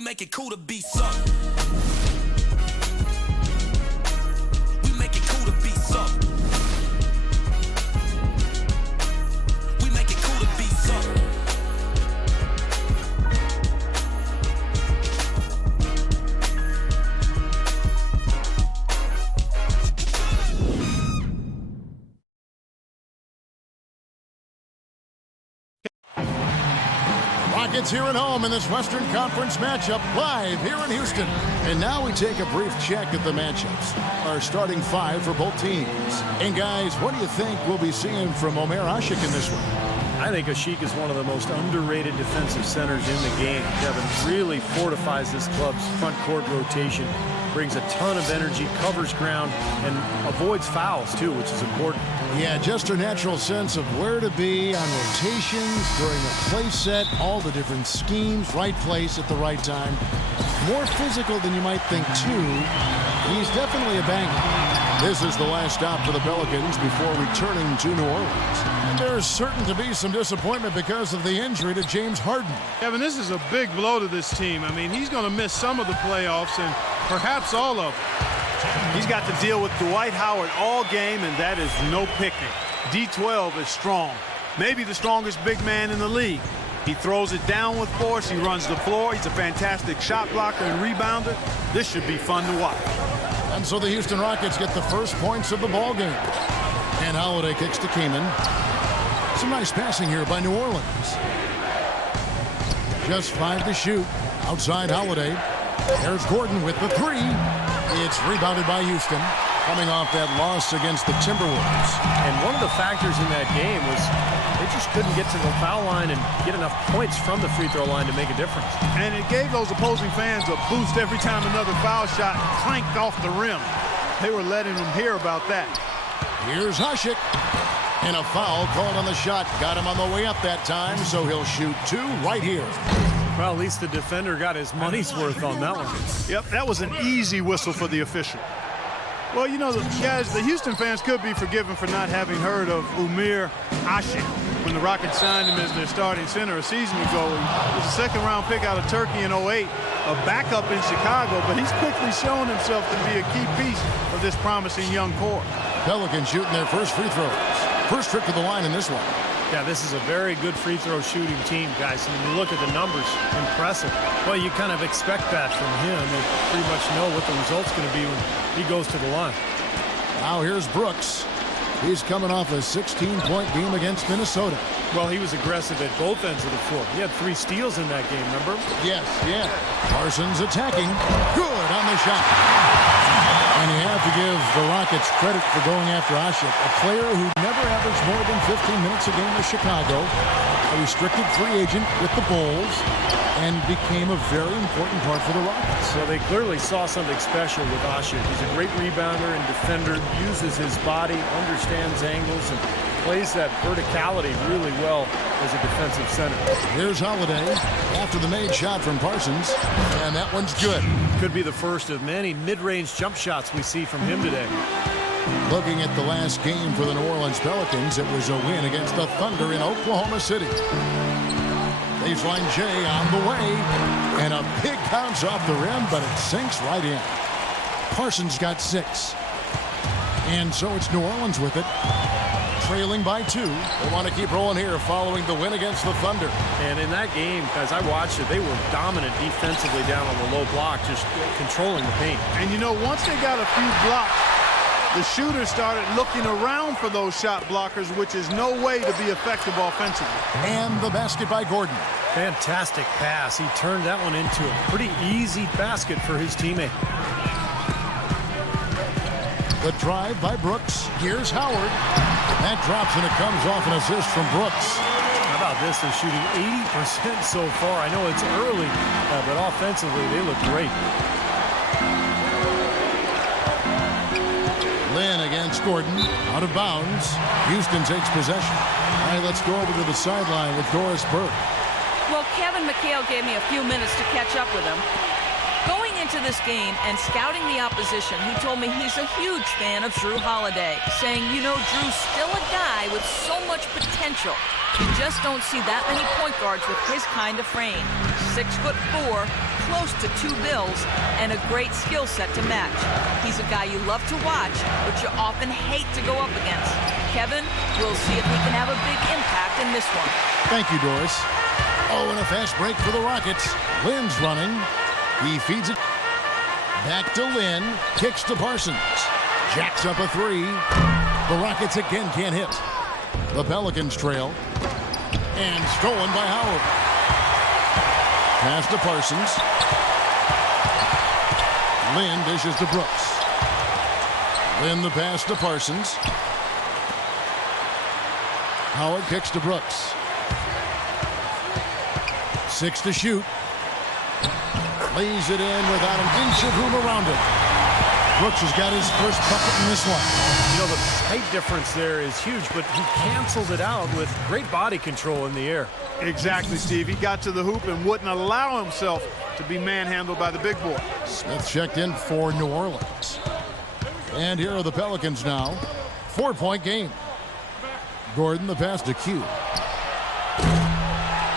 We make it cool to be sucked. We make it cool to be sucked. We make it cool to be sucked. Rockets here at home in this Western Conference matchup live here in Houston. And now we take a brief check at the matchups. Our starting five for both teams. And guys, what do you think we'll be seeing from Omer Asik in this one? I think Asik is one of the most underrated defensive centers in the game. Kevin really fortifies this club's front court rotation, brings a ton of energy, covers ground, and avoids fouls too, which is important. Yeah, just her natural sense of where to be on rotations, during a play set, all the different schemes, right place at the right time. More physical than you might think, too. He's definitely a banger. This is the last stop for the Pelicans before returning to New Orleans. And there's certain to be some disappointment because of the injury to James Harden. Kevin, this is a big blow to this team. I mean, he's going to miss some of the playoffs and perhaps all of them. He's got to deal with Dwight Howard all game, and that is no picnic. D12 is strong, maybe the strongest big man in the league. He throws it down with force. He runs the floor. He's a fantastic shot blocker and rebounder. This should be fun to watch. And so the Houston Rockets get the first points of the ball game. And Holiday kicks to Kaman. Some nice passing here by New Orleans. Just 5 to shoot. Outside Holiday. There's Gordon with the 3. It's rebounded by Houston, coming off that loss against the Timberwolves. And one of the factors in that game was they just couldn't get to the foul line and get enough points from the free throw line to make a difference. And it gave those opposing fans a boost every time another foul shot cranked off the rim. They were letting them hear about that. Here's Asik. And a foul called on the shot. Got him on the way up that time, so he'll shoot 2 right here. Well, at least the defender got his money's worth on that one. Yep, that was an easy whistle for the official. Well, you know, guys, the Houston fans could be forgiven for not having heard of Omer Asik when the Rockets signed him as their starting center a season ago. He was a second-round pick out of Turkey in 08, a backup in Chicago, but he's quickly shown himself to be a key piece of this promising young core. Pelicans shooting their first free throws. First trip to the line in this one. Yeah, this is a very good free throw shooting team, guys. And when you look at the numbers, impressive. Well, you kind of expect that from him. You pretty much know what the result's going to be when he goes to the line. Now here's Brooks. He's coming off a 16-point game against Minnesota. Well, he was aggressive at both ends of the floor. He had 3 steals in that game, remember? Yes, yeah. Parsons attacking. Good on the shot. And you have to give the Rockets credit for going after Asik, a player who never averaged more than 15 minutes a game with Chicago, a restricted free agent with the Bulls, and became a very important part for the Rockets. Well, they clearly saw something special with Asik. He's a great rebounder and defender, uses his body, understands angles, and plays that verticality really well as a defensive center. Here's Holiday after the made shot from Parsons, and that one's good. Could be the first of many mid-range jump shots we see from him today. Looking at the last game for the New Orleans Pelicans, it was a win against the Thunder in Oklahoma City. Baseline J on the way, and a big bounce off the rim, but it sinks right in. Parsons got 6. And so it's New Orleans with it, trailing by 2. They want to keep rolling here following the win against the Thunder. And in that game, as I watched it, they were dominant defensively down on the low block, just controlling the paint. And you know, once they got a few blocks, the shooters started looking around for those shot blockers, which is no way to be effective offensively. And the basket by Gordon. Fantastic pass. He turned that one into a pretty easy basket for his teammate. The drive by Brooks. Here's Howard. That drops and it comes off an assist from Brooks. How about this? They're shooting 80% so far. I know it's early, but offensively they look great. Lynn against Gordon. Out of bounds. Houston takes possession. All right, let's go over to the sideline with Doris Burke. Well, Kevin McHale gave me a few minutes to catch up with him. Going into this game and scouting the opposition, he told me he's a huge fan of Jrue Holiday, saying, you know, Drew's still a guy with so much potential. You just don't see that many point guards with his kind of frame. 6'4", close to 2 bills and a great skill set to match. He's a guy you love to watch, but you often hate to go up against. Kevin, we'll see if he can have a big impact in this one. Thank you, Doris. Oh, and a fast break for the Rockets. Lynn's running. He feeds it back to Lynn. Kicks to Parsons. Jacks up a 3. The Rockets again can't hit. The Pelicans trail. And stolen by Howard. Pass to Parsons. Lynn dishes to Brooks. Lynn the pass to Parsons. Howard kicks to Brooks. 6 to shoot. Lays it in without an inch of room around it. Brooks has got his first bucket in this one. You know, the height difference there is huge, but he canceled it out with great body control in the air. Exactly, Steve. He got to the hoop and wouldn't allow himself to be manhandled by the big boy. Smith checked in for New Orleans. And here are the Pelicans now. 4-point game. Gordon the pass to Q.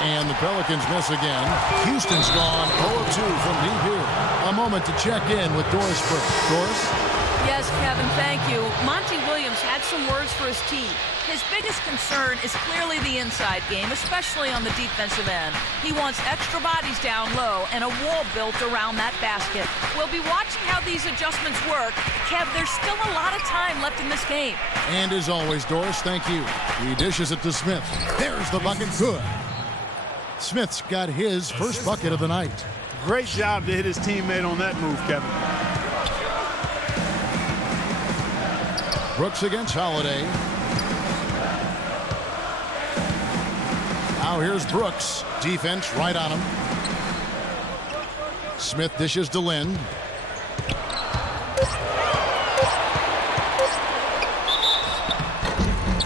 And the Pelicans miss again. Houston's gone 0-2 from deep here. A moment to check in with Doris Burke. Doris? Yes, Kevin, thank you. Monty Williams had some words for his team. His biggest concern is clearly the inside game, especially on the defensive end. He wants extra bodies down low and a wall built around that basket. We'll be watching how these adjustments work. Kev, there's still a lot of time left in this game. And as always, Doris, thank you. He dishes it to Smith. There's the bucket. Good. Smith's got his first bucket of the night. Great job to hit his teammate on that move, Kevin. Brooks against Holiday. Now here's Brooks. Defense right on him. Smith dishes to Lynn.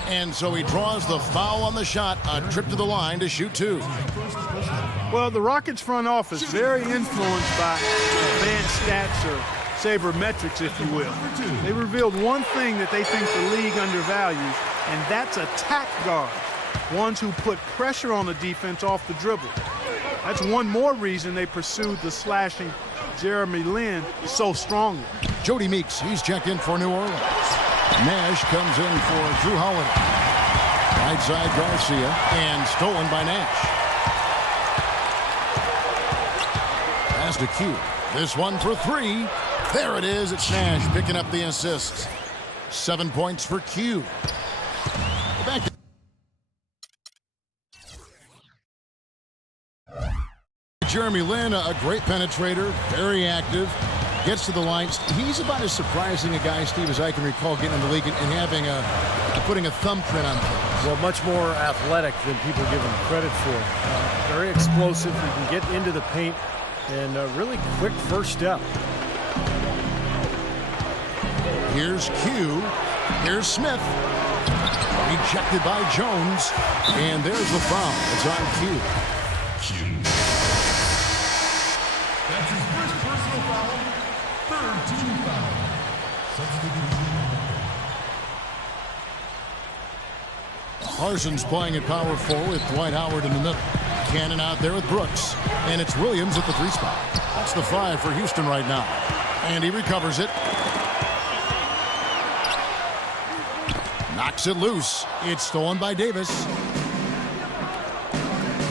And so he draws the foul on the shot. A trip to the line to shoot 2. Well, the Rockets front office very influenced by advanced stats or sabermetrics, if you will. They revealed one thing that they think the league undervalues, and that's attack guards, ones who put pressure on the defense off the dribble. That's one more reason they pursued the slashing Jeremy Lin so strongly. Jody Meeks, he's checked in for New Orleans. Nash comes in for Drew Holiday. Right side Garcia, and stolen by Nash. Pass to Q. This one for 3. There it is. It's Nash picking up the assist. 7 points for Q. Back to Jeremy Lin, a great penetrator, very active. Gets to the line. He's about as surprising a guy, Steve, as I can recall getting in the league and having putting a thumbprint on things. Well, much more athletic than people give him credit for. Very explosive. He can get into the paint and a really quick first step. Here's Q. Here's Smith. Rejected by Jones. And there's the foul. It's on Q. That's his first personal foul. Third team foul. Parsons playing at power forward with Dwight Howard in the middle. Cannon out there with Brooks. And it's Williams at the 3 spot. That's the 5 for Houston right now. And he recovers it. Knocks it loose. It's stolen by Davis.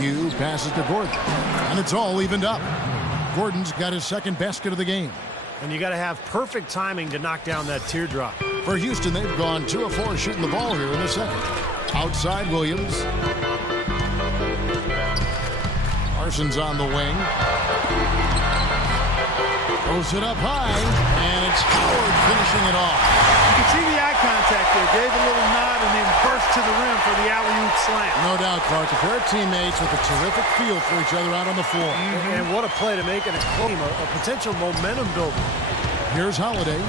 Hugh passes to Gordon. And it's all evened up. Gordon's got his second basket of the game. And you got to have perfect timing to knock down that teardrop. For Houston, they've gone 2 of 4 shooting the ball here in the second. Outside Williams. Parsons on the wing. Throws it up high, and it's Howard finishing it off. You can see the eye contact there. Gave a little nod and then burst to the rim for the alley-oop slam. No doubt, Clark. A pair of teammates with a terrific feel for each other out on the floor. And what a play to make and a potential momentum builder. Here's Holiday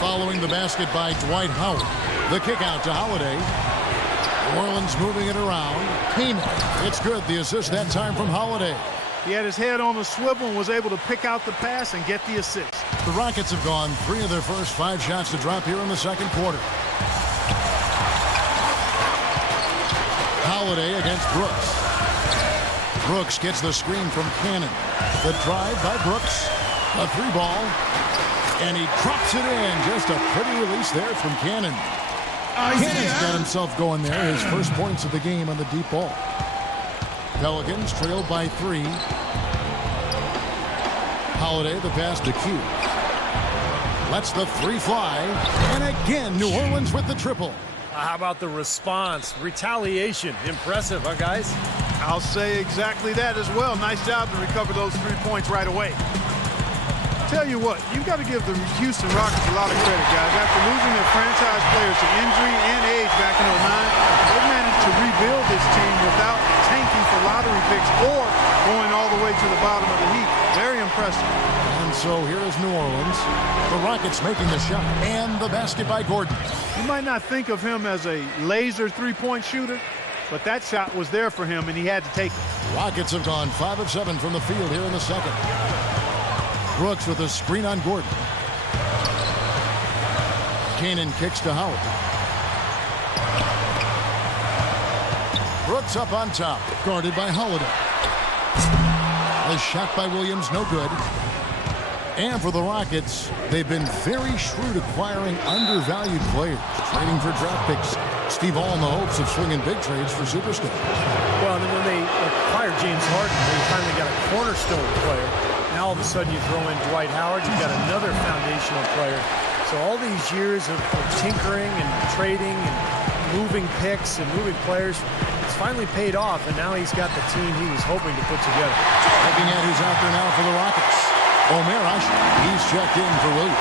following the basket by Dwight Howard. The kick out to Holiday. New Orleans moving it around. Keenan. It's good. The assist that time from Holiday. He had his head on a swivel and was able to pick out the pass and get the assist. The Rockets have gone 3 of their first 5 shots to drop here in the second quarter. Holiday against Brooks. Brooks gets the screen from Cannon. The drive by Brooks. A 3-ball. And he drops it in. Just a pretty release there from Cannon. Cannon's got himself going there. His first points of the game on the deep ball. Pelicans trailed by 3. Holiday, the pass to Q. Lets the 3 fly. And again, New Orleans with the triple. How about the response? Retaliation. Impressive, huh, guys? I'll say exactly that as well. Nice job to recover those 3 points right away. Tell you what, you've got to give the Houston Rockets a lot of credit, guys. After losing their franchise players to injury and age back in 09, they've managed to rebuild this team without tanking for lottery picks or going all the way to the bottom of the heap. Very impressive. And so here is New Orleans. The Rockets making the shot. And the basket by Gordon. You might not think of him as a laser three-point shooter, but that shot was there for him, and he had to take it. Rockets have gone 5 of 7 from the field here in the second. Brooks with a screen on Gordon. Cannon kicks to Howard. Brooks up on top, guarded by Holiday. A shot by Williams, no good. And for the Rockets, they've been very shrewd acquiring undervalued players, trading for draft picks. Steve all in the hopes of swinging big trades for superstars. Well, and then when they acquired James Harden, they finally got a cornerstone player. Now all of a sudden you throw in Dwight Howard, you've got another foundational player. So all these years of tinkering and trading and moving picks and moving players, it's finally paid off, and now he's got the team he was hoping to put together. Looking at who's out there now for the Rockets. Omer Asher, he's checked in for Williams.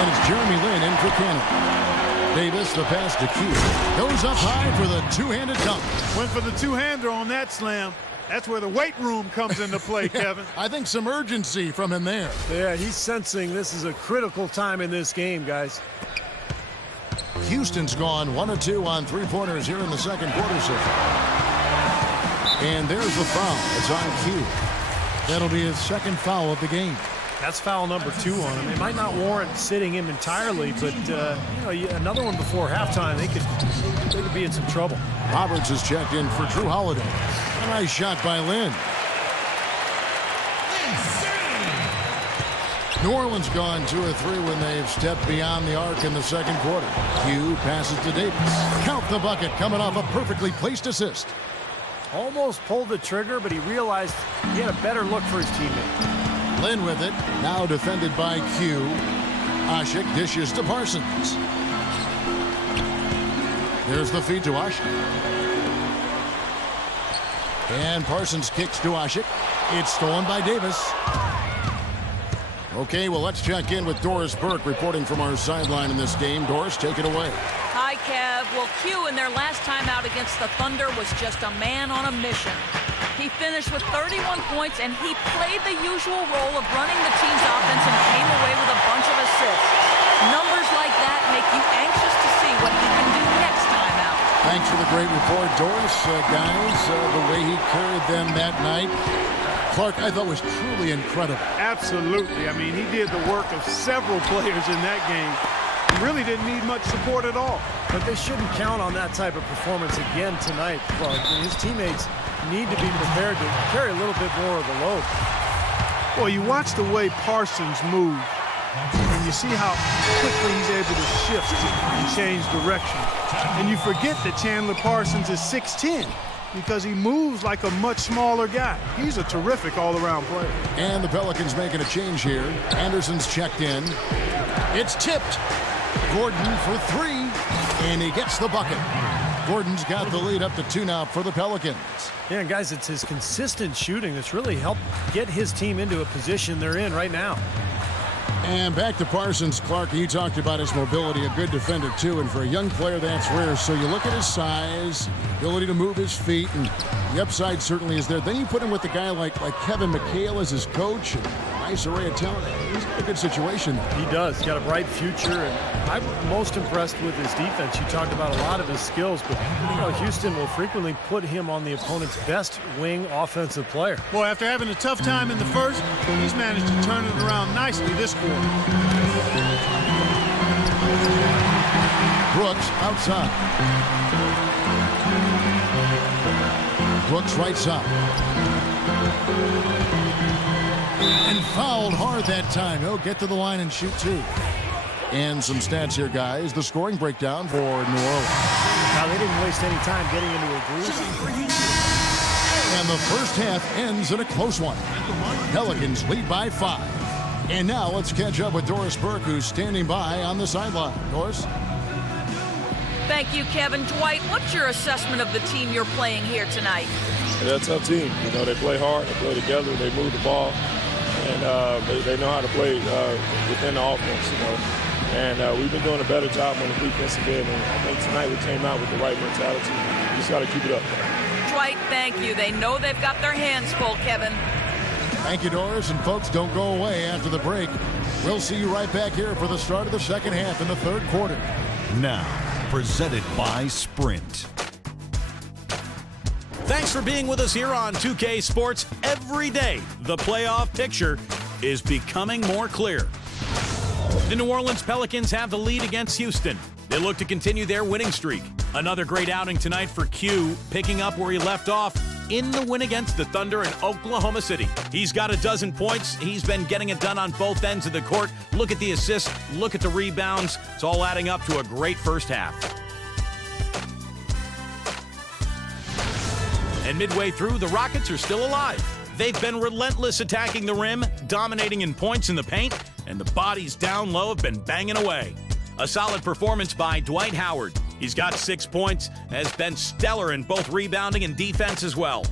And it's Jeremy Lin in for Cannon. Davis, the pass to Q. Goes up high for the two-handed dunk. Went for the two-hander on that slam. That's where the weight room comes into play, Kevin. I think some urgency from him there. Yeah, he's sensing this is a critical time in this game, guys. Houston's gone 1 of 2 on 3-pointers here in the second quarter so far. And there's the foul. It's on Q. That'll be his second foul of the game. That's foul number 2 on him. It might not warrant sitting him entirely, but another one before halftime, they could be in some trouble. Roberts is checked in for Drew Holiday. A nice shot by Lin. New Orleans gone 2 of 3 when they've stepped beyond the arc in the second quarter. Q passes to Davis. Count the bucket coming off a perfectly placed assist. Almost pulled the trigger, but he realized he had a better look for his teammate. Lin with it, now defended by Q. Asik dishes to Parsons. There's the feed to Asik. And Parsons kicks to Asik. It's stolen by Davis. Okay, well, let's check in with Doris Burke reporting from our sideline in this game. Doris, take it away. Hi, Kev. Well, Q in their last time out against the Thunder was just a man on a mission. He finished with 31 points, and he played the usual role of running the team's offense and came away with a bunch of assists. Numbers like that make you anxious to see what he can do next time out. Thanks for the great report, Doris. Guys, the way he carried them that night, Clark, I thought was truly incredible. Absolutely. I mean, he did the work of several players in that game. He really didn't need much support at all. But they shouldn't count on that type of performance again tonight. Well, his teammates need to be prepared to carry a little bit more of the load. Well, you watch the way Parsons moves, and you see how quickly he's able to shift and change direction. And you forget that Chandler Parsons is 6'10", because he moves like a much smaller guy. He's a terrific all-around player. And the Pelicans making a change here. Anderson's checked in. It's tipped. Gordon for 3, and he gets the bucket. Gordon's got the lead up to 2 now for the Pelicans. Yeah, guys, it's his consistent shooting that's really helped get his team into a position they're in right now. And back to Parsons. Clark, you talked about his mobility, a good defender too, and for a young player that's rare. So you look at his size, ability to move his feet, and the upside certainly is there. Then you put him with a guy like Kevin McHale as his coach, and nice array of talent. He's in a good situation. He does. He's got a bright future, and I'm most impressed with his defense. You talked about a lot of his skills, but Houston will frequently put him on the opponent's best wing offensive player. Boy, after having a tough time in the first, he's managed to turn it around nicely this quarter. Brooks outside. Brooks right side. And fouled hard that time. He'll get to the line and shoot two. And some stats here, guys. The scoring breakdown for New Orleans. Now, they didn't waste any time getting into a groove. And the first half ends in a close one. Pelicans lead by 5. And now let's catch up with Doris Burke, who's standing by on the sideline. Doris? Thank you, Kevin. Dwight, what's your assessment of the team you're playing here tonight? They're a tough team. You know, they play hard, they play together, they move the ball, and they know how to play within the offense, you know. And we've been doing a better job on the defensive end, and I think tonight we came out with the right mentality. We just got to keep it up. Dwight, thank you. They know they've got their hands full, Kevin. Thank you, Doris. And folks, don't go away after the break. We'll see you right back here for the start of the second half in the third quarter. Now, presented by Sprint. Thanks for being with us here on 2K Sports. Every day, the playoff picture is becoming more clear. The New Orleans Pelicans have the lead against Houston. They look to continue their winning streak. Another great outing tonight for Q, picking up where he left off in the win against the Thunder in Oklahoma City. He's got 12 points. He's been getting it done on both ends of the court. Look at the assists. Look at the rebounds. It's all adding up to a great first half. And midway through, the Rockets are still alive. They've been relentless attacking the rim, dominating in points in the paint, and the bodies down low have been banging away. A solid performance by Dwight Howard. He's got 6 points, has been stellar in both rebounding and defense as well.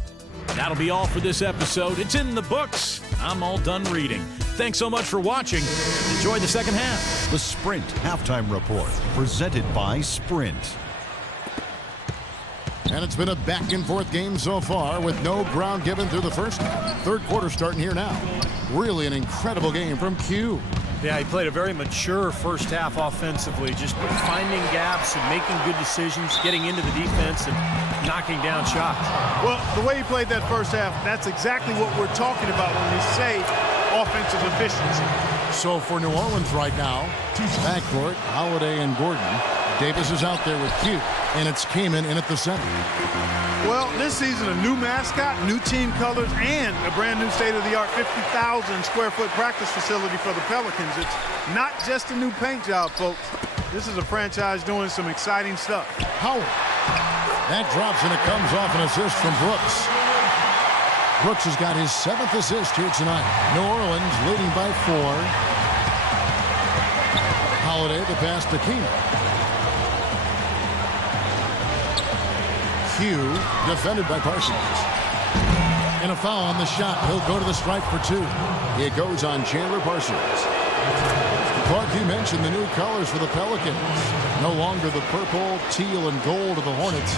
That'll be all for this episode. It's in the books. I'm all done reading. Thanks so much for watching. Enjoy the second half. The Sprint Halftime Report, presented by Sprint. And it's been a back-and-forth game so far with no ground given through the first half. Third quarter starting here now. Really an incredible game from Q. Yeah, he played a very mature first half offensively, just finding gaps and making good decisions, getting into the defense and knocking down shots. Well, the way he played that first half, that's exactly what we're talking about when we say offensive efficiency. So for New Orleans right now, backcourt, Holiday and Gordon. Davis is out there with Q, and it's Kaman in at the center. Well, this season, a new mascot, new team colors, and a brand new state-of-the-art 50,000 square foot practice facility for the Pelicans. It's not just a new paint job, folks. This is a franchise doing some exciting stuff. Howard. That drops, and it comes off an assist from Brooks. Brooks has got his 7th assist here tonight. New Orleans leading by 4. Holiday, the pass to Kaman. Q, defended by Parsons. And a foul on the shot. He'll go to the stripe for 2. It goes on Chandler Parsons. Clark, you mentioned the new colors for the Pelicans. No longer the purple, teal, and gold of the Hornets,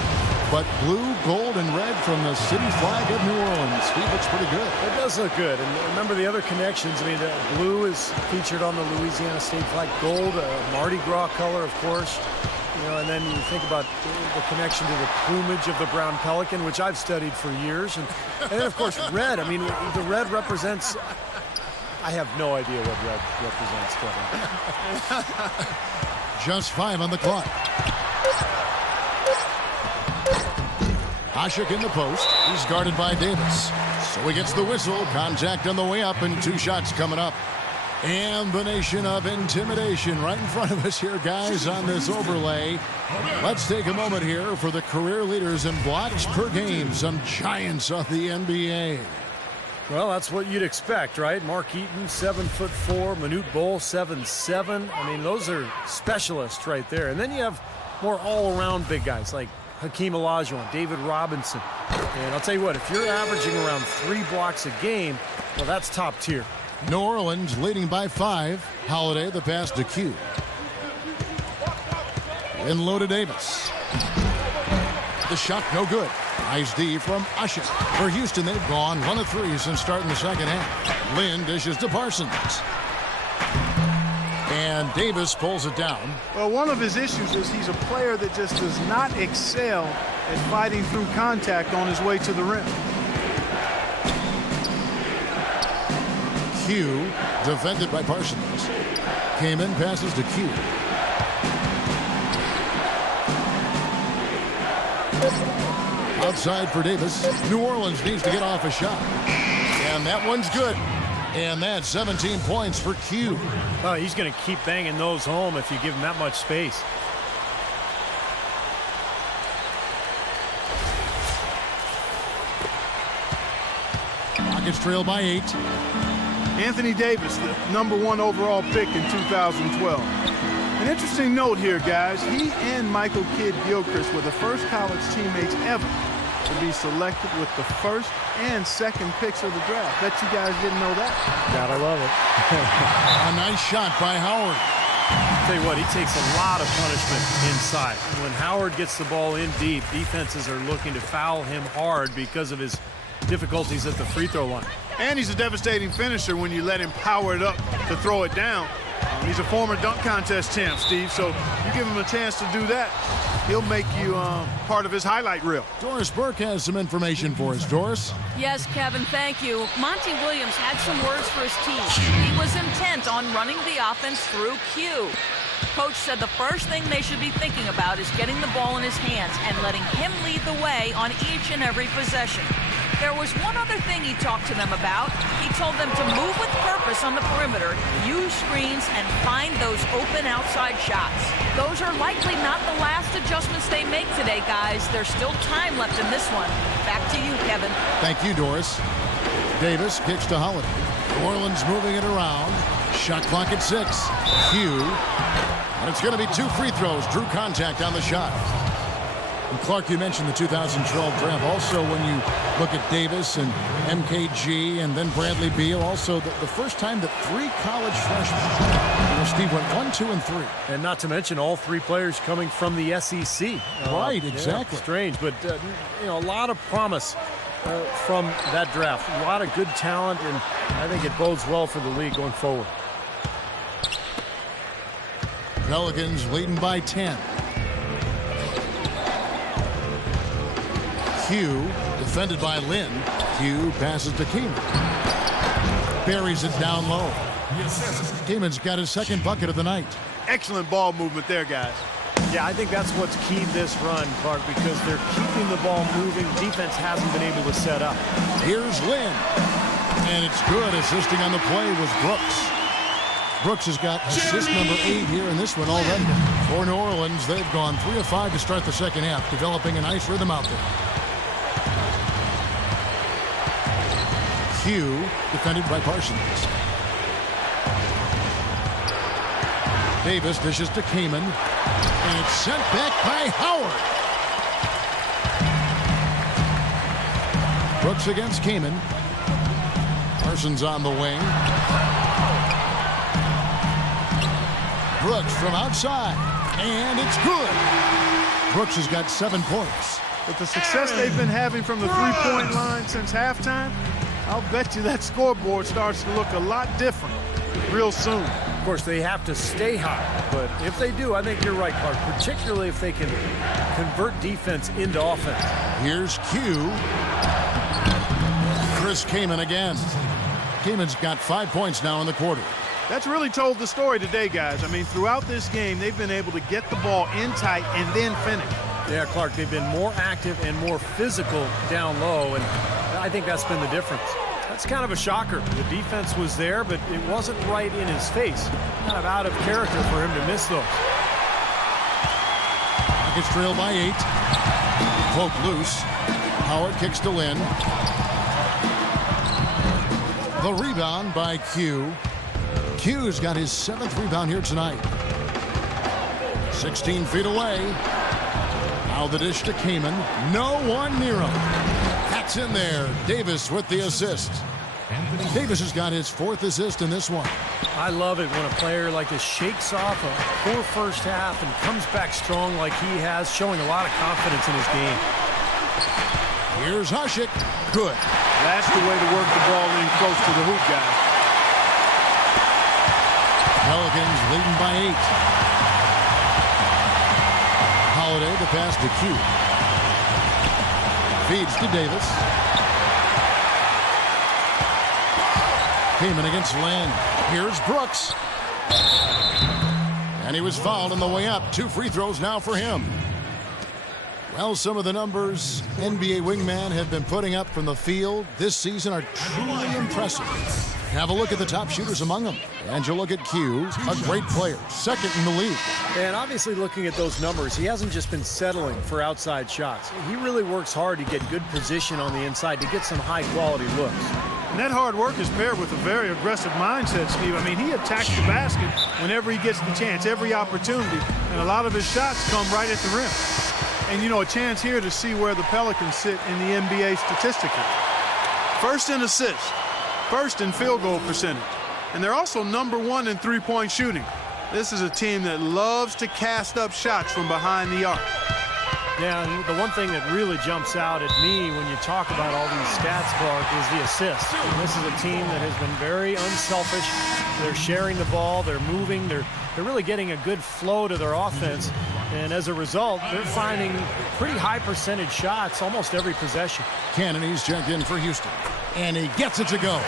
but blue, gold, and red from the city flag of New Orleans. He looks pretty good. It does look good. And remember the other connections. I mean, the blue is featured on the Louisiana State flag. Gold, Mardi Gras color, of course. You know, and then you think about the connection to the plumage of the brown pelican, which I've studied for years. And then, of course, red. I mean, the red represents... I have no idea what red represents, Kevin. Just 5 on the clock. Ashik in the post. He's guarded by Davis. So he gets the whistle. Contact on the way up, and 2 shots coming up. And the nation of intimidation right in front of us here, guys, on this overlay. Let's take a moment here for the career leaders in blocks per game, some giants of the NBA. Well, that's what you'd expect, right? Mark Eaton, 7'4", Manute Bol, 7'7". I mean, those are specialists right there. And then you have more all-around big guys like Hakeem Olajuwon, David Robinson. And I'll tell you what, if you're averaging around 3 blocks a game, well, that's top tier. New Orleans leading by 5. Holiday, the pass to Q. And low to Davis. The shot no good. Nice D from Usher. For Houston, they've gone 1 of 3 since starting the second half. Lynn dishes to Parsons. And Davis pulls it down. Well, one of his issues is he's a player that just does not excel at fighting through contact on his way to the rim. Q, defended by Parsons. Kaman passes to Q. outside for Davis. New Orleans needs to get off a shot. And that one's good. And that's 17 points for Q. Oh, he's going to keep banging those home if you give him that much space. Rockets trail by 8. Anthony Davis, the #1 overall pick in 2012. An interesting note here, guys. He and Michael Kidd-Gilchrist were the first college teammates ever to be selected with the first and second picks of the draft. Bet you guys didn't know that. God, I love it. A nice shot by Howard. I'll tell you what, he takes a lot of punishment inside. When Howard gets the ball in deep, defenses are looking to foul him hard because of his difficulties at the free throw line. And he's a devastating finisher when you let him power it up to throw it down. He's a former dunk contest champ, Steve, so you give him a chance to do that, he'll make you part of his highlight reel. Doris Burke has some information for us. Doris? Yes, Kevin, thank you. Monty Williams had some words for his team. He was intent on running the offense through Q. Coach said the first thing they should be thinking about is getting the ball in his hands and letting him lead the way on each and every possession. There was one other thing he talked to them about. He told them to move with purpose on the perimeter, use screens, and find those open outside shots. Those are likely not the last adjustments they make today, guys. There's still time left in this one. Back to you, Kevin. Thank you, Doris. Davis kicks to Holiday. New Orleans moving it around. Shot clock at 6. Q. And it's going to be 2 free throws. Drew contact on the shot. And Clark, you mentioned the 2012 draft. Also, when you look at Davis and MKG and then Bradley Beal, also the first time that 3 college freshmen, Steve, went 1, 2, and 3. And not to mention all 3 players coming from the SEC. Right, exactly. Yeah, strange, but a lot of promise from that draft. A lot of good talent, and I think it bodes well for the league going forward. Pelicans leading by 10. Q, defended by Lynn. Q passes to Keeman. Buries it down low. Keeman's got his second bucket of the night. Excellent ball movement there, guys. Yeah, I think that's what's keyed this run, Clark, because they're keeping the ball moving. Defense hasn't been able to set up. Here's Lynn. And it's good. Assisting on the play was Brooks. Brooks has got assist number 8 here in this one already. For New Orleans, they've gone 3 of 5 to start the second half, developing a nice rhythm out there. Q, defended by Parsons. Davis dishes to Kaman, and it's sent back by Howard. Brooks against Kaman. Parsons on the wing. Brooks from outside, and it's good. Brooks has got 7 points. With the success they've been having from the three-point line since halftime, I'll bet you that scoreboard starts to look a lot different real soon. Of course, they have to stay high, but if they do, I think you're right, Clark, particularly if they can convert defense into offense. Here's Q. Chris Kaman again. Kaman's got 5 points now in the quarter. That's really told the story today, guys. I mean, throughout this game, they've been able to get the ball in tight and then finish. Yeah, Clark, they've been more active and more physical down low, and I think that's been the difference. That's kind of a shocker. The defense was there, but it wasn't right in his face. Kind of out of character for him to miss those. Rockets trail by 8. Poke loose. Howard kicks to Lynn. The rebound by Q. Q's got his 7th rebound here tonight. 16 feet away. Now the dish to Kaman. No one near him. That's in there. Davis with the assist. Davis has got his 4th assist in this one. I love it when a player like this shakes off a poor first half and comes back strong like he has, showing a lot of confidence in his game. Here's Hushik. Good. That's the way to work the ball in close to the hoop, guys. Pelicans leading by 8. Holiday the pass to Q. Feeds to Davis. Kaman against Land. Here's Brooks. And he was fouled on the way up. 2 free throws now for him. Well, some of the numbers NBA wingmen have been putting up from the field this season are truly impressive. Have a look at the top shooters among them. And you look at Q, a great player, second in the league. And obviously looking at those numbers, he hasn't just been settling for outside shots. He really works hard to get good position on the inside to get some high-quality looks. And that hard work is paired with a very aggressive mindset, Steve. I mean, he attacks the basket whenever he gets the chance, every opportunity. And a lot of his shots come right at the rim. And, you know, a chance here to see where the Pelicans sit in the NBA statistically. First in assists, first in field goal percentage. And they're also #1 in three-point shooting. This is a team that loves to cast up shots from behind the arc. Yeah, and the one thing that really jumps out at me when you talk about all these stats, Clark, is the assists. And this is a team that has been very unselfish. They're sharing the ball, they're moving, they're really getting a good flow to their offense. And as a result, they're finding pretty high percentage shots almost every possession. Cannon, he's checked in for Houston. And he gets it to go.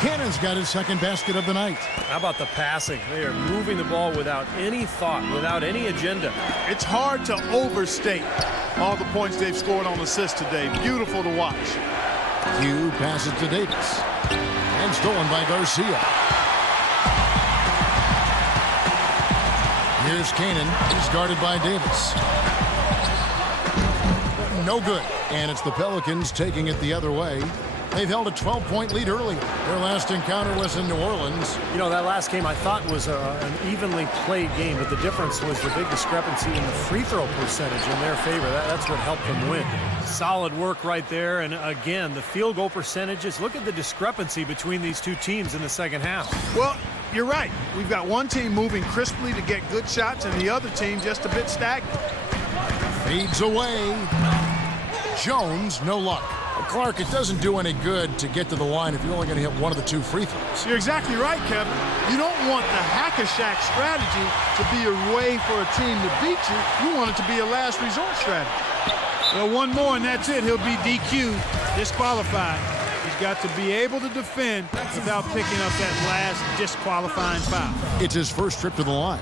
Cannon's got his second basket of the night. How about the passing? They are moving the ball without any thought, without any agenda. It's hard to overstate all the points they've scored on assists today. Beautiful to watch. Q passes to Davis. And stolen by Garcia. Here's Cannon. He's guarded by Davis. No good. And it's the Pelicans taking it the other way. They've held a 12-point lead earlier. Their last encounter was in New Orleans. You know, that last game I thought was an evenly played game, but the difference was the big discrepancy in the free throw percentage in their favor. That's what helped them win. Solid work right there. And again, the field goal percentages. Look at the discrepancy between these two teams in the second half. Well, you're right. We've got one team moving crisply to get good shots and the other team just a bit stagnant. Fades away. Jones, no luck. Clark, it doesn't do any good to get to the line if you're only going to hit one of the two free throws. You're exactly right, Kevin. You don't want the hack-a-shack strategy to be a way for a team to beat you. You want it to be a last resort strategy. Well, one more and that's it. He'll be DQ'd, disqualified. He's got to be able to defend without picking up that last disqualifying foul. It's his first trip to the line.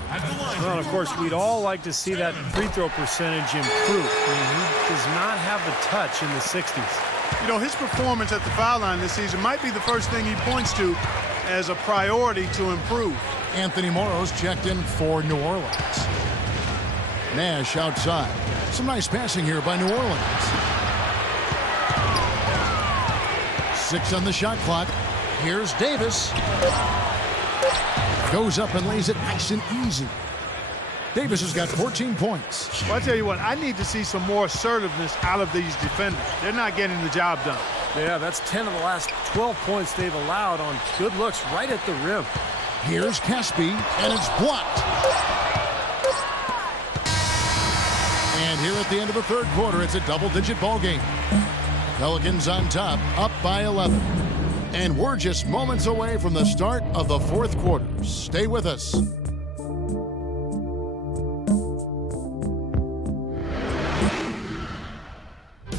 Well, of course, we'd all like to see that free throw percentage improve. He does not have the touch in the 60s. You know, his performance at the foul line this season might be the first thing he points to as a priority to improve. Anthony Morrow's checked in for New Orleans. Nash outside. Some nice passing here by New Orleans. 6 on the shot clock. Here's Davis. Goes up and lays it nice and easy. Davis has got 14 points. Well, I tell you what, I need to see some more assertiveness out of these defenders. They're not getting the job done. Yeah, that's 10 of the last 12 points they've allowed on good looks right at the rim. Here's Caspi, and it's blocked. And here at the end of the third quarter, it's a double-digit ball game. Pelicans on top, up by 11. And we're just moments away from the start of the fourth quarter. Stay with us.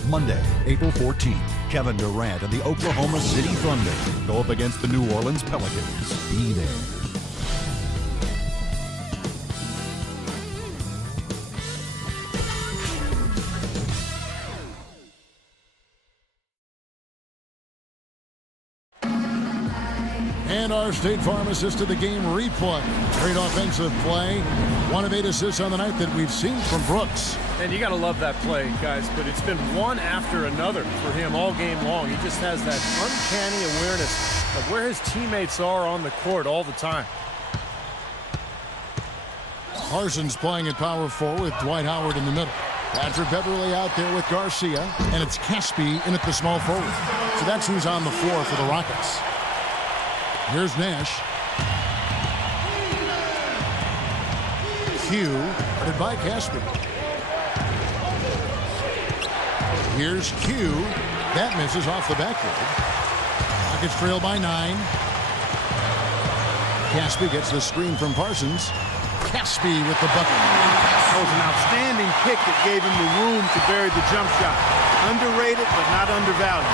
Monday, April 14th, Kevin Durant and the Oklahoma City Thunder go up against the New Orleans Pelicans. Be there. And our State Farm assist to the game replay. Great offensive play. 1 of 8 assists on the night that we've seen from Brooks. And you got to love that play, guys, but it's been one after another for him all game long. He just has that uncanny awareness of where his teammates are on the court all the time. Parsons playing at power forward with Dwight Howard in the middle. Patrick Beverly out there with Garcia, and it's Caspi in at the small forward. So that's who's on the floor for the Rockets. Here's Nash. Q, guarded by Caspi. Here's Q. That misses off the backboard. Rockets trail by 9. Caspi gets the screen from Parsons. Caspi with the bucket. That was an outstanding pick that gave him the room to bury the jump shot. Underrated, but not undervalued.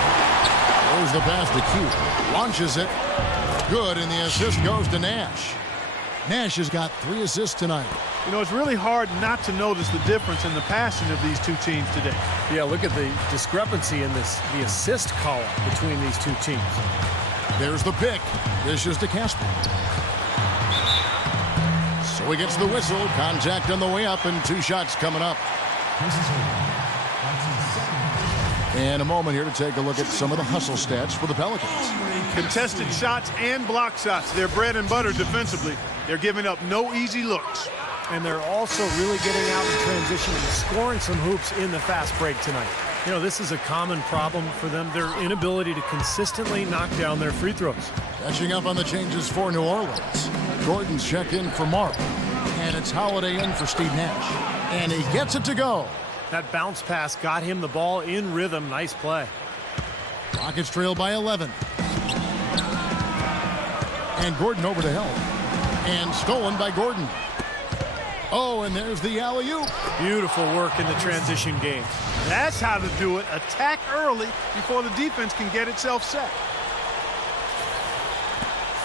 There's the pass to Q. Launches it. Good, and the assist goes to Nash. Nash has got 3 assists tonight. You know, it's really hard not to notice the difference in the passing of these two teams today. Yeah, look at the discrepancy in the assist column between these two teams. There's the pick. Dishes to Casper. So he gets the whistle. Contact on the way up, and 2 shots coming up. And a moment here to take a look at some of the hustle stats for the Pelicans. Contested shots and block shots. They're bread and butter defensively. They're giving up no easy looks. And they're also really getting out in transition and scoring some hoops in the fast break tonight. You know, this is a common problem for them, their inability to consistently knock down their free throws. Catching up on the changes for New Orleans. Gordon's check in for Mark. And it's Holiday in for Steve Nash. And he gets it to go. That bounce pass got him the ball in rhythm. Nice play. Rockets trail by 11. And Gordon over to help. And stolen by Gordon. Oh, and there's the alley-oop. Beautiful work in the transition game. That's how to do it. Attack early before the defense can get itself set.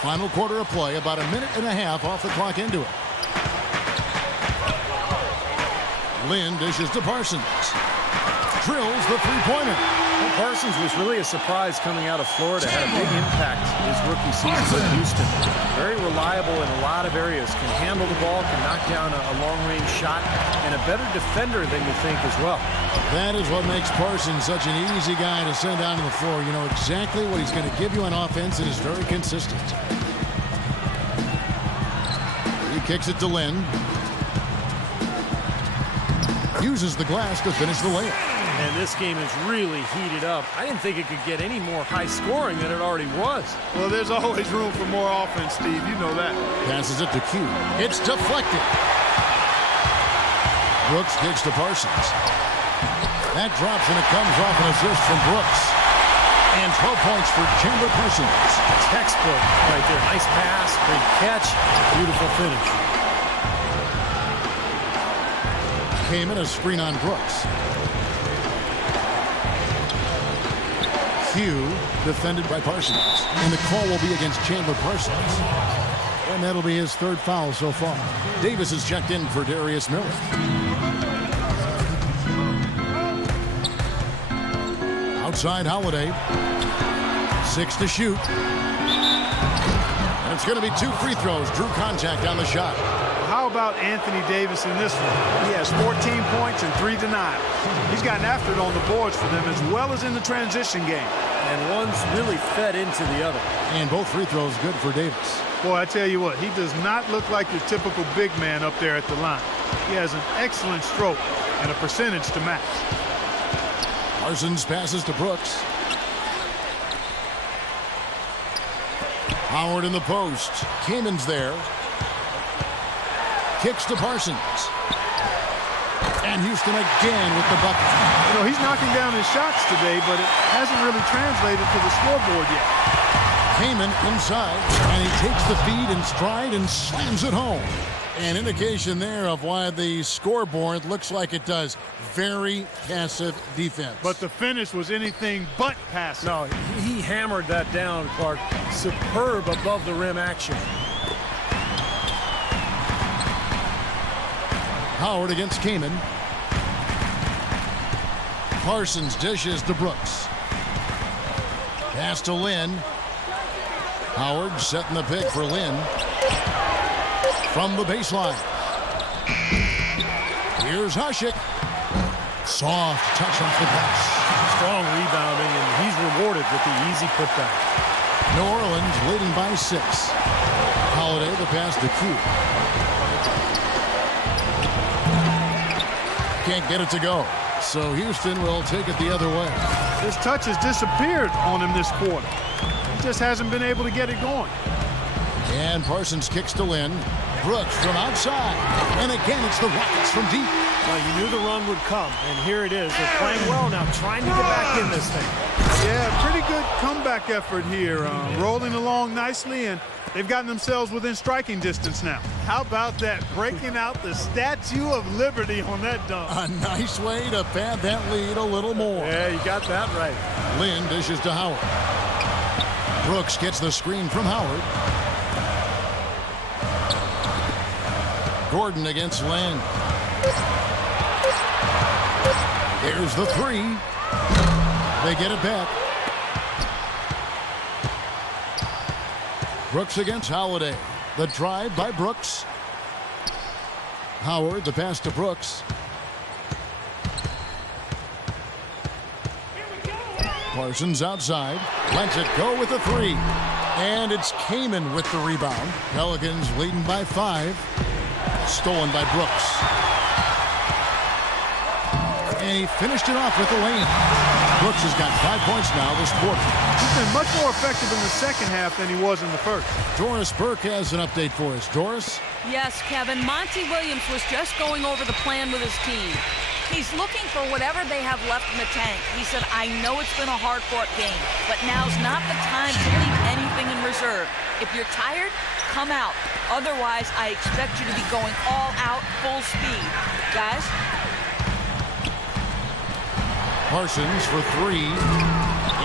Final quarter of play, about 1.5 minutes off the clock into it. Lynn dishes to Parsons. Drills the three-pointer. Well, Parsons was really a surprise coming out of Florida. Had a big impact his rookie season with Houston. Very reliable in a lot of areas. Can handle the ball, can knock down a long-range shot, and a better defender than you think as well. That is what makes Parsons such an easy guy to send down to the floor. You know exactly what he's going to give you on offense and is very consistent. He kicks it to Lynn. Uses the glass to finish the layup. And this game is really heated up. I didn't think it could get any more high scoring than it already was. Well, there's always room for more offense, Steve. You know that. Passes it to Q. It's deflected. Brooks kicks to Parsons. That drops, and it comes off an assist from Brooks. And 12 points for Chandler Parsons. Textbook right there. Nice pass, great catch, beautiful finish. Came in a screen on Brooks. Q defended by Parsons. And the call will be against Chandler Parsons. And that'll be his 3rd foul so far. Davis is checked in for Darius Miller. Outside Holiday. 6 to shoot. And it's going to be 2 free throws. Drew contact on the shot. How about Anthony Davis in this one? He has 14 points and 3 denials. He's gotten after it on the boards for them as well as in the transition game. And one's really fed into the other. And both free throws good for Davis. Boy, I tell you what, he does not look like your typical big man up there at the line. He has an excellent stroke and a percentage to match. Parsons passes to Brooks. Howard in the post. Kamen's there. Kicks to Parsons. And Houston again with the bucket. You know, he's knocking down his shots today, but it hasn't really translated to the scoreboard yet. Kaman inside, and he takes the feed in stride and slams it home. An indication there of why the scoreboard looks like it does. Very passive defense. But the finish was anything but passive. No, he hammered that down, Clark. Superb above the rim action. Howard against Kaman. Parsons dishes to Brooks. Pass to Lynn. Howard setting the pick for Lynn. From the baseline. Here's Hasek. Soft touch off the pass. Strong rebounding, and he's rewarded with the easy putback. New Orleans leading by 6. Holiday the pass to Q. Can't get it to go. So Houston will take it the other way. His touch has disappeared on him this quarter. He just hasn't been able to get it going. And Parsons kicks to Lynn. Brooks from outside. And again, it's the Rockets from deep. Well, you knew the run would come, and here it is. They're playing well now, trying to get back in this thing. Yeah, pretty good comeback effort here. Rolling along nicely, and they've gotten themselves within striking distance now. How about that? Breaking out the Statue of Liberty on that dunk. A nice way to pad that lead a little more. Yeah, you got that right. Lynn dishes to Howard. Brooks gets the screen from Howard. Gordon against Lynn. Here's the three. They get it back. Brooks against Holiday. The drive by Brooks. Howard, the pass to Brooks. Parsons outside. Lets it go with a three. And it's Kaman with the rebound. Pelicans leading by 5. Stolen by Brooks. And he finished it off with the lane. Brooks has got 5 points now this quarter. He's been much more effective in the second half than he was in the first. Doris Burke has an update for us. Doris? Yes, Kevin. Monty Williams was just going over the plan with his team. He's looking for whatever they have left in the tank. He said, I know it's been a hard-fought game, but now's not the time to leave anything in reserve. If you're tired, come out. Otherwise, I expect you to be going all out, full speed. Guys? Parsons for 3.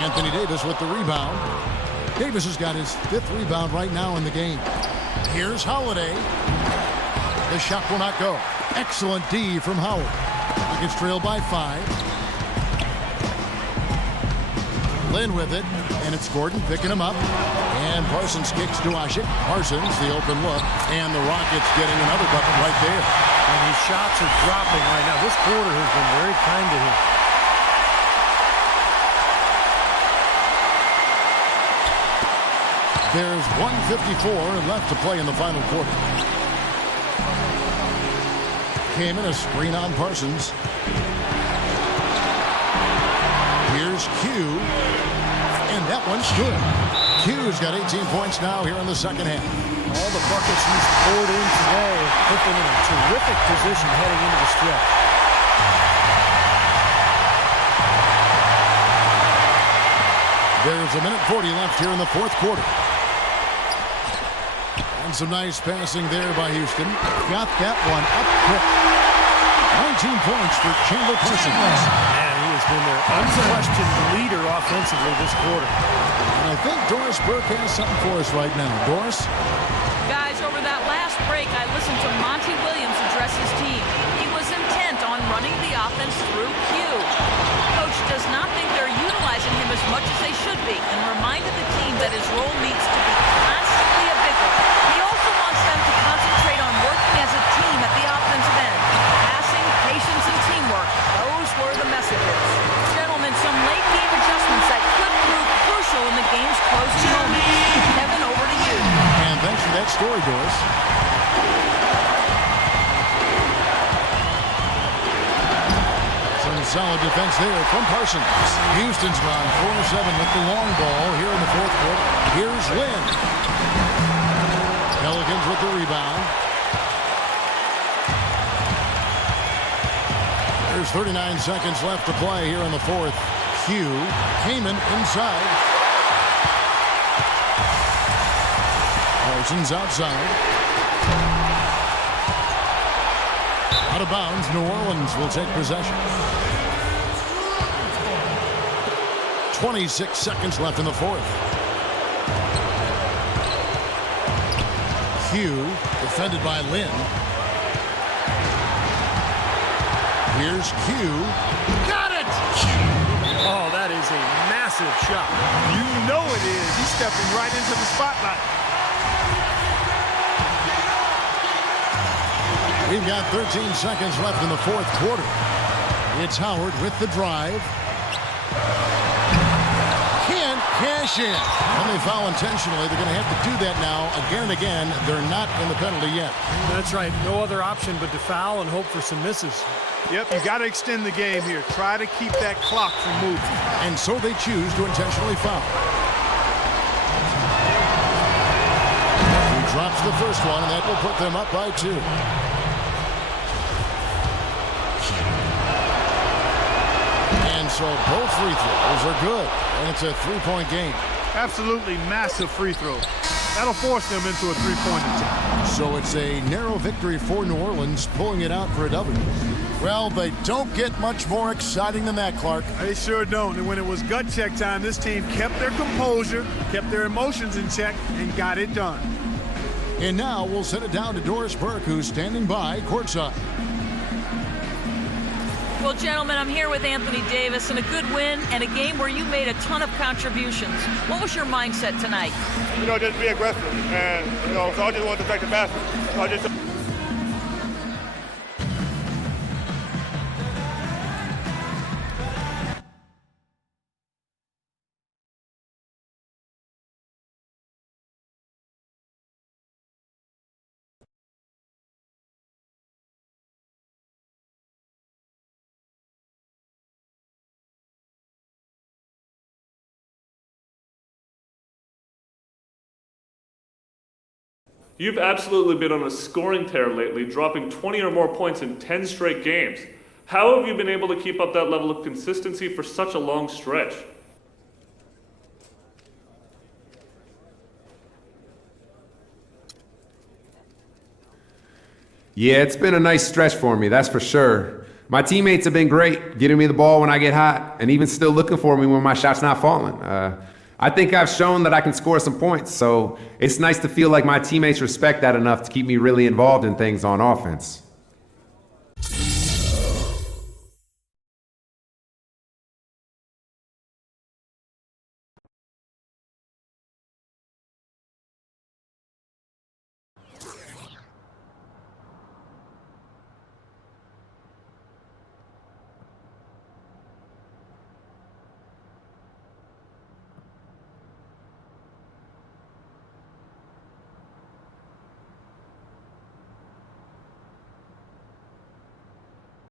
Anthony Davis with the rebound. Davis has got his 5th rebound right now in the game. Here's Holiday. The shot will not go. Excellent D from Howard. He gets trailed by 5. Lynn with it, and it's Gordon picking him up. And Parsons kicks to Asik. Parsons, the open look, and the Rockets getting another bucket right there. And his shots are dropping right now. This quarter has been very kind to him. There's 1:54 left to play in the final quarter. Came in a screen on Parsons. Here's Q. And that one's good. Q's got 18 points now here in the second half. All the buckets he's poured in today have put them in a terrific position heading into the stretch. There's 1:40 left here in the fourth quarter. And some nice passing there by Houston. Got that one up quick. 19 points for Chandler Parsons. Man, he has been their unquestioned leader offensively this quarter. And I think Doris Burke has something for us right now. Doris? Guys, over that last break, I listened to Monty Williams address his team. He was intent on running the offense through Q. Coach does not think they're utilizing him as much as they should be, and reminded the team that his role needs to be constantly a big one. He also wants them to concentrate on working as a team at the offensive end. Passing, patience, and teamwork. Those were the messages. Gentlemen, some late game adjustments that could prove crucial in the game's closing moments. Kevin, over to you. And thanks for that story, Doris. Some solid defense there from Parsons. Houston's gone 4-7 with the long ball here in the fourth quarter. Here's Lynn. Pelicans with the rebound. There's 39 seconds left to play here in the fourth. Q. Kaman inside. Parsons outside. Out of bounds. New Orleans will take possession. 26 seconds left in the fourth. Q, defended by Lynn. Here's Q. Got it! Oh, that is a massive shot. You know it is. He's stepping right into the spotlight. We've got 13 seconds left in the fourth quarter. It's Howard with the drive. Can't cash in. When they foul intentionally, they're going to have to do that now again and again. They're not in the penalty yet. That's right. No other option but to foul and hope for some misses. Yep, you got to extend the game here. Try to keep that clock from moving. And so they choose to intentionally foul. He drops the first one, and that will put them up by 2. And so both free throws are good, and it's a 3-point game. Absolutely massive free throw. That'll force them into a 3-point attempt. So it's a narrow victory for New Orleans, pulling it out for a W. Well, they don't get much more exciting than that, Clark. They sure don't. And when it was gut check time, this team kept their composure, kept their emotions in check, and got it done. And now we'll send it down to Doris Burke, who's standing by courtside. Well, gentlemen, I'm here with Anthony Davis in a good win and a game where you made a ton of contributions. What was your mindset tonight? Just be aggressive. And, so I just wanted to take the basket. So I just... You've absolutely been on a scoring tear lately, dropping 20 or more points in 10 straight games. How have you been able to keep up that level of consistency for such a long stretch? Yeah, it's been a nice stretch for me, that's for sure. My teammates have been great, getting me the ball when I get hot, and even still looking for me when my shot's not falling. I think I've shown that I can score some points, so it's nice to feel like my teammates respect that enough to keep me really involved in things on offense.